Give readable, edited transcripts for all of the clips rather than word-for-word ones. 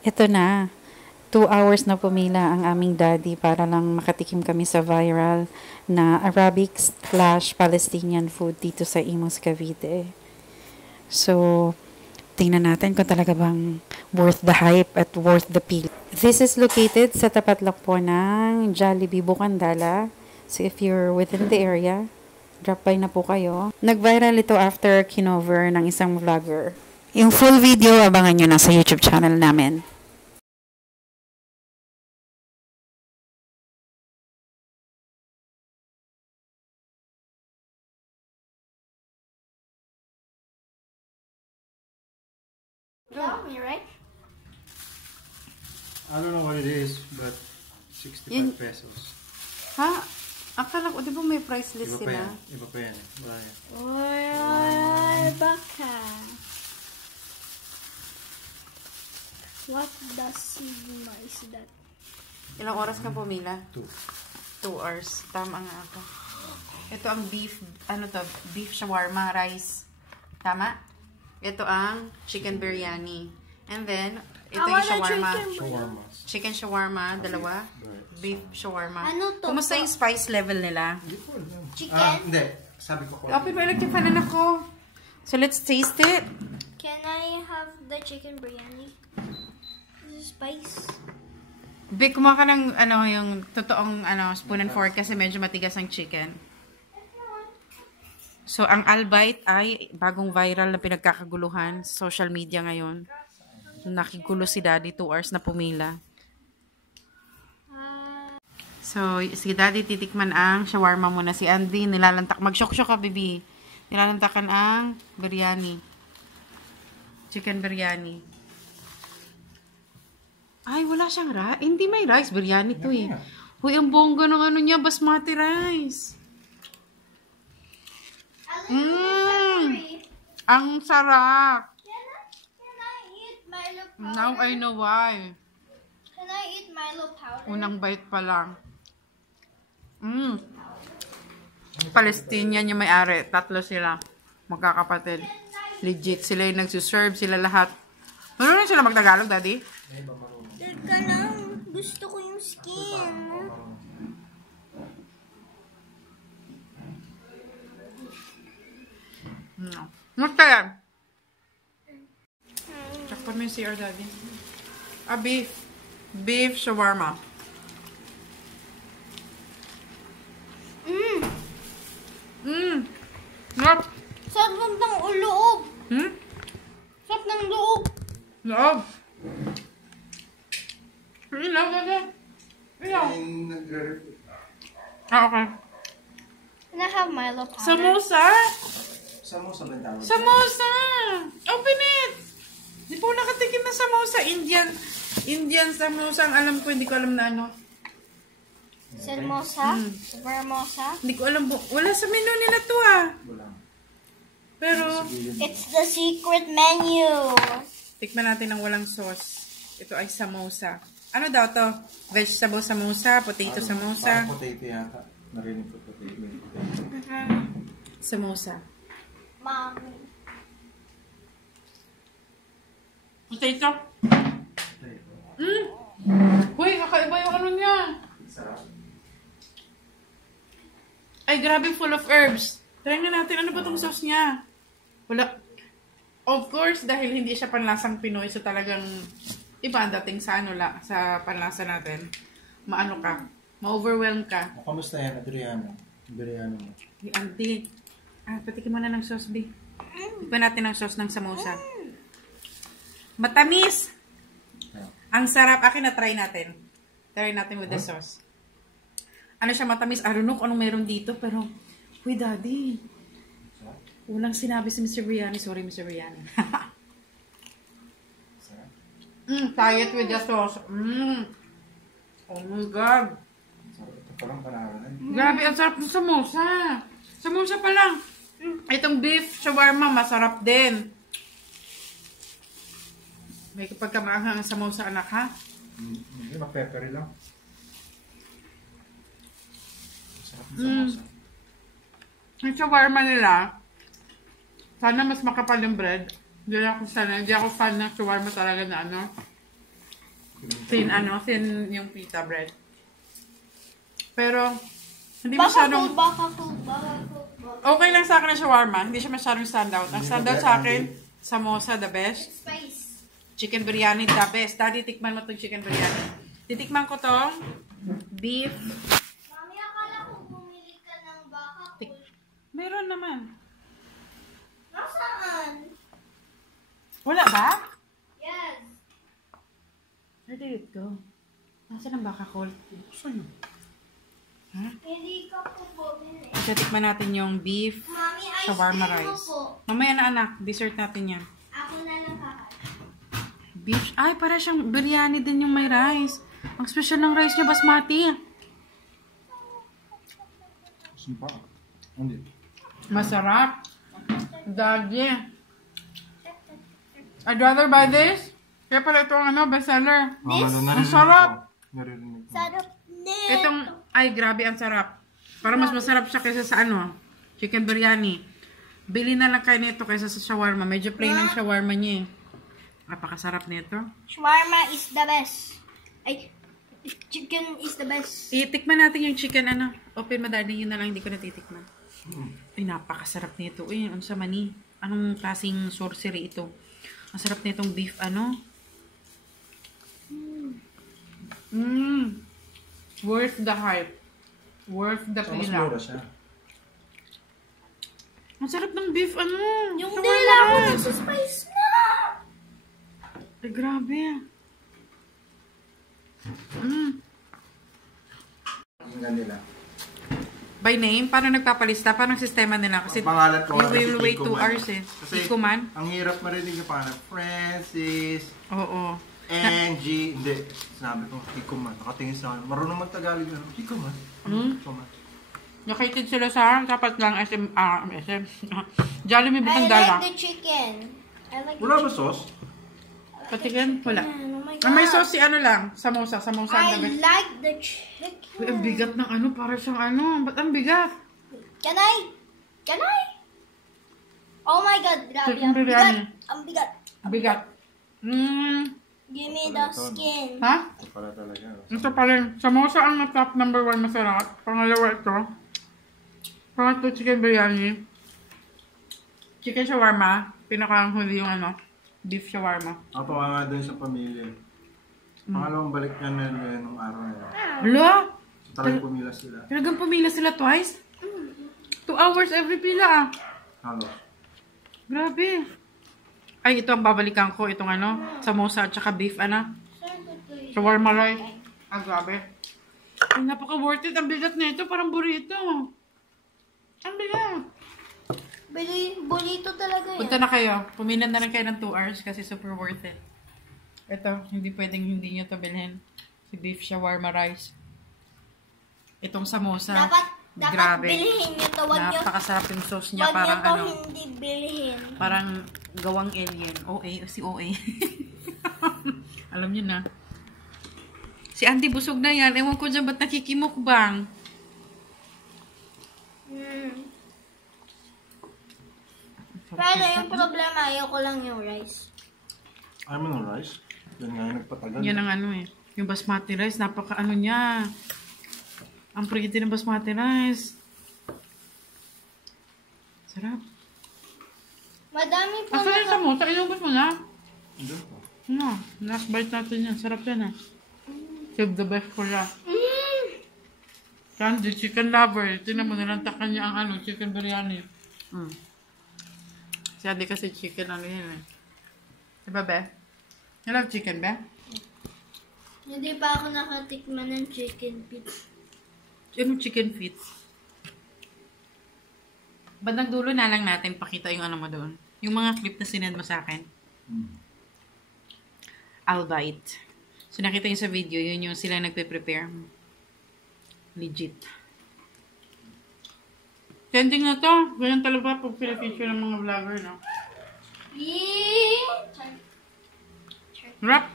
Ito na. 2 hours na pumila ang aming daddy para lang makatikim kami sa viral na Arabic slash Palestinian food dito sa Imus, Cavite. So, tingnan natin kung talaga bang worth the hype at worth the peel. This is located sa tapat lang po ng Jollibee Bukandala. So, if you're within the area, drop by na po kayo. Nag-viral ito after kinover ng isang vlogger. Yung full video, abangan nyo na sa YouTube channel namin. Tell me, right? I don't know what it is, but 65 pesos. Ha? Akala ko, di ba may price list sila? Iba pa yan. Oy, baka. What the sigma is that? Ilang oras ka pumila? 2. 2 hours. Tama nga ako. Ito ang beef, beef shawarma rice. Tama? Ito ang chicken biryani. And then, ito yung shawarma. Chicken shawarma, dalawa. Beef shawarma. Ano to? Kumusta yung spice level nila? Chicken? Hindi. Sabi ko ko. Open mo electric fan na ako. So, let's taste it. Can I have the chicken biryani? Is it spice? Big, kumuha ka ng, yung totoong, spoon and fork kasi medyo matigas ang chicken. So, ang Albite ay bagong viral na pinagkakaguluhan sa social media ngayon. Nakigulo si Daddy 2 hours na pumila. So, si Daddy titikman ang shawarma muna. Si Andy nilalantak. Mag-shock-shock ka, baby. Nilalantakan ang biryani. Chicken biryani. Ay, wala siyang rice. Hindi may rice. Biryani to eh. Huy, ang bongga ng niya. Basmati rice. Ang sarap. Can I eat Milo powder? Now I know why. Can I eat Milo powder? Unang bite pa lang. Palestinian yung may-ari. 3 sila. Magkakapatid. Legit. Sila yung nagsuserve. Sila lahat. Ano rin sila magtagalog, Daddy? Teka lang. Gusto ko yung skin. No. Musta yan? Check pa mo yung CR, Daddy. Beef. Beef shawarma. Sarap. Sarap ng loob. Sarap ng loob. Loob. Ilaw, Daddy. Ilaw. Okay. Can I have Milo powder? Samosa? Samosa ba yung tawag? Samosa! Open it! Di po nakatikim na samosa. Indian samosa. Ang alam ko, hindi ko alam na ano. Samosa? Vermosa? Hindi ko alam. Wala sa menu nila to ah. Wala. Pero, It's the secret menu. tikman natin ng walang sauce. Ito ay samosa. Ano daw to? Vegetable samosa, potato samosa. Parang potato yata. Narinig ko potato. Samosa. Mommy. Potato? Uy, kakaiba yung ano niya. Sarap. Ay, grabe, full of herbs. Try na natin. Ano ba itong sauce niya? Wala. Of course, dahil hindi siya panlasang Pinoy, so talagang iba ang dating sa sa panlasa natin. Maano ka? Ma-overwhelm ka. O, kamusta yan, Adriano? Biryani mo. Hindi. Patikin mo na ng sauce, B. Tikman natin ang sauce ng samosa. Matamis! Ang sarap. Akin na try natin. Try natin with the sauce. Ano siya matamis? I don't know kung anong meron dito, pero uy, Daddy. Walang sinabi si Mr. Biryani. Sorry, Mr. Biryani. Try it with the sauce. Oh my God. Ito parang panahon. Grabe, ang sarap ng samosa. Samosa pa lang. Itong beef shawarma, masarap din. May kapag kamaanghang ang samosa, anak, ha? Hindi, ma-peppery lang. Sarap ng samosa. Yung shawarma nila, sana mas makapal yung bread. Hindi ako fan ng shawarma talaga na ano. thin yung pita bread. Pero, hindi Baka masyadong... cool. Okay lang sa akin ang shawarma. Hindi siya masyadong standout. Ang standout sa akin, samosa, the best. Spice. Chicken biryani, the best. Daddy, tikman mo itong chicken biryani. Titikman ko tong beef. Mami, akala ko bumili ka ng baka cool. Meron naman. Nasaan? Wala ba? Yes. Where did it go? Nasaan ang baka cold? Saan yun? Hindi ka po bumili. Kasi tikman natin yung beef Mami, ice shawarma cream mo rice. po. Mamaya na anak, dessert natin yan. Ako na lang kakain. Beef, ay para siyang biryani din yung may rice. Ang special ng rice niya, basmati. Sumpa. Hindi. Masarap. Daddy. I'd rather buy this. Kaya pala ito ang bestseller. Ang sarap. Naririnig ko. Sarap nito. Itong, ay grabe ang sarap. Para mas masarap siya kaysa sa chicken biryani. Bili na lang kayo nito kaysa sa shawarma. Medyo plain ang shawarma niya eh. Napakasarap nito. Shawarma is the best. Ay, chicken is the best. Itikman natin yung chicken Open mo daddy, yun na lang hindi ko natitikman. Ay, napakasarap nito. Uy, ano sa mani? Anong klaseng sorcery ito? Ang sarap nitong beef Worth the hype. Worth the So, mas pila. mura siya. Ang sarap ng beef Yung shawarma dila ko rice. nagsuspice na. Ay, grabe. Ang ganila. By name, paano nagpapalista? Paano ang sistema nila? Kasi Ang pangalan ko you kasi will wait 2 Iko Man. hours eh. Kasi Iko Man? ang hirap marinig yung pangalan. Francis, Oo. Angie, hindi. Sinabi ko, Iko Man. Nakatingin sa akin. Marunong magtagalog yun. Iko Man. Iko Man. Located sila sa tapat lang SM. Jollibee I Bitandala. like the chicken. I like Wala the ba sauce? Patikin? Wala. chicken. Oh my Ang may God. sauce si lang. Samosa. Samosa I ang gabi. like the chicken. Uy, ang bigat ng para siyang Ba't ang bigat? Can I? Oh my God, grabe. Chicken Ang bigat. biryani. Ang bigat. Ang bigat. Give me the skin. Ha? Ito pala talaga. Ito pala. Samosa ang top number 1 masarap. Pangalawa ito. Pangatlo chicken biryani. Chicken shawarma. Pinakahuli yung beef shawarma. Napawa nga din sa pamilya. Pangalawang balik niya na nung araw na yun. Hala! So, talagang pumila sila. Talagang pumila sila twice? 2 hours every pila Halos. Grabe. Ay, ito ang babalikan ko. Itong samosa at saka beef, shawarma rice. Grabe. Ay, napaka-worth it. Ang bigat na ito. Parang burrito. Ang bigat. Burrito talaga yan. Punta na kayo. Puminan na lang kayo ng 2 hours kasi super worth it. Ito, hindi pwedeng hindi nyo ito bilhin. Si beef shawarma rice. Itong samosa. Dapat grabe. bilhin nyo to. Wag nyo, Napakasarap yung sauce niya. wag nyo Parang to hindi bilhin. parang gawang alien. Si OA. Alam niyo na. Si Auntie busog na yan. Ewan ko dyan ba't nakikimukbang. Pero yung problema, ayoko lang yung rice. Ayaw mo ng rice? Yan nga yung nagpatagal. Yan ang yung basmati rice. Napaka niya. Ang pretty ng basmati rice. Sarap. Madami po Asa yung samosa? Inubos mo na? Hindi. Last bite natin yan. Sarap yan Save the best for last. Candy, chicken lover. Tingnan mo, nalantakan niya ang chicken biryani. Si Adi kasi chicken yan Diba, Be? You love chicken, Be? Hindi pa ako nakatikman ng chicken feet. Anong chicken feet? Bandang dulo na lang natin pakita yung mo doon. Yung mga clip na sinend mo sa akin. I'll bite. So, nakita yung sa video, yun yung sila nagpe-prepare. Legit. Trending na to. Ganyan talaga pag pina-feature ng mga vlogger, no? Rap!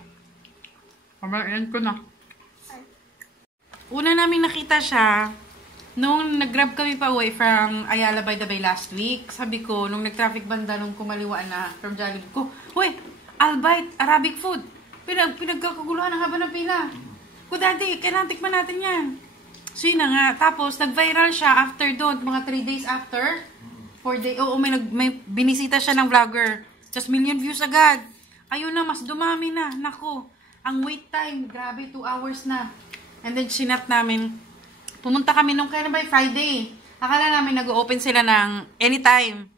Pabalain ko na. Una namin nakita siya, nung nag-grab kami pa away from Ayala by the Bay last week, sabi ko, nung nag-traffic banda, nung kumaliwa na from Jollibee ko, Uy, I'll bite Arabic food. Pinagkakaguluhan ang haba ng pila. Ko daddy, kailangan tikman natin yan. So yun na nga. Tapos, nag-viral siya after doon. Mga 3 days after. 4 days. Oo, may binisita siya ng vlogger. Just million views agad. Ayun na, mas dumami na. Nako. Ang wait time, grabe, 2 hours na. And then, sinat namin. Pumunta kami nung kailan ba? Friday. Akala namin nag-open sila ng anytime.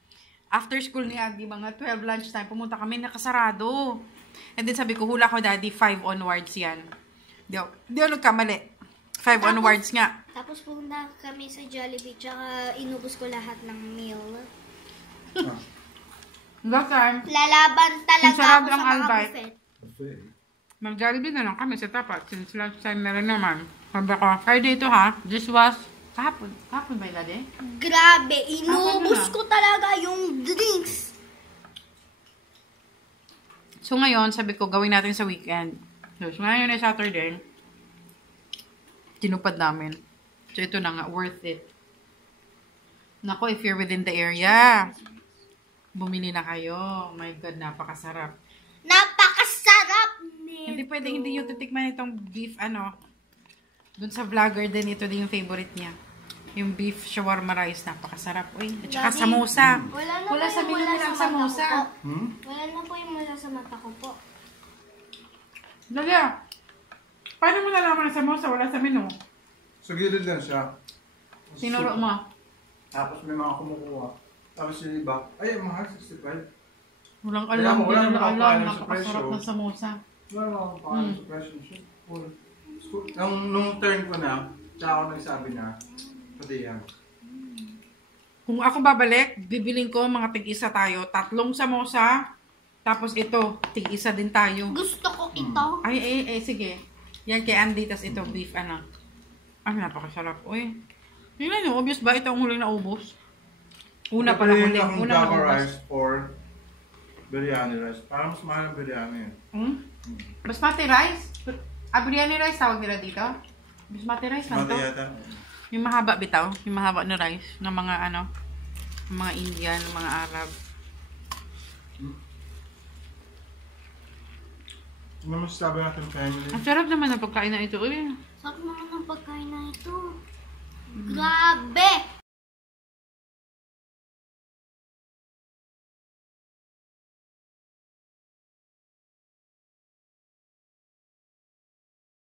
After school ni Aggie, mga 12 lunchtime, pumunta kami, nakasarado. And then sabi ko, hula ko daddy, 5 onwards yan. Di ako nagkamali. 5 onwards nga. Tapos pumunta kami sa Jollibee, tsaka inubos ko lahat ng meal. That time, Lalaban talaga sarado ako sa ang mga Albay. buffet. mag-Jollibee na lang kami sa tapat. Since lunchtime na rin naman. Sabi ko, Friday ito ha. This was kahapon. Kahapon ba daddy? Grabe, inubos na. ko talaga yung drinks. So ngayon, sabi ko, gawin natin sa weekend. So ngayon ay Saturday. Tinupad namin. So ito na nga, worth it. Nako, if you're within the area, bumili na kayo. My God, napakasarap. Napakasarap nito. Hindi pwedeng hindi yung titikman itong beef, dun sa vlogger din, ito din yung favorite niya. Yung beef shawarma rice, napakasarap. Uy, at saka Daddy, samosa. Wala sa menu nilang samosa. Wala na po yung mula sa mata ko po. Dalia, paano mo nalaman ang samosa? Wala sa menu. Sa gilid lang siya. Tinuro mo. Tapos may mga kumukuha. Tapos yung iba, ay, mahal, 65. Walang Kaya alam, wala walang naman alam. ako sa Napakasarap presyo. ng samosa. Wala naman akong pakain sa presyo siya. Nung turn ko na, tsaka ako nagsabi na, pati yan. Kung ako babalik, bibiling ko mga tig-isa tayo. 3 samosa. Tapos ito, tig-isa din tayo. Gusto ko ito. Ay, sige. Yan kay Andy, tas ito, beef, Ay, napakasarap. Uy. Yun na, obvious ba? Ito ang huling na ubos? Una pala huli. Akong Una Java na ubos. rice or biryani rice. Parang mas mahal ang biryani yun. Basmati rice? Biryani rice tawag nila dito? Basmati rice lang Mati to? yata. Yung mahaba bitaw. Yung mahaba na rice. Ng mga ng mga Indian, ng mga Arab. Ano masasabi natin family? Ang sarap naman ng pagkain na ito. Uy. Sarap naman ng pagkain na ito. Grabe!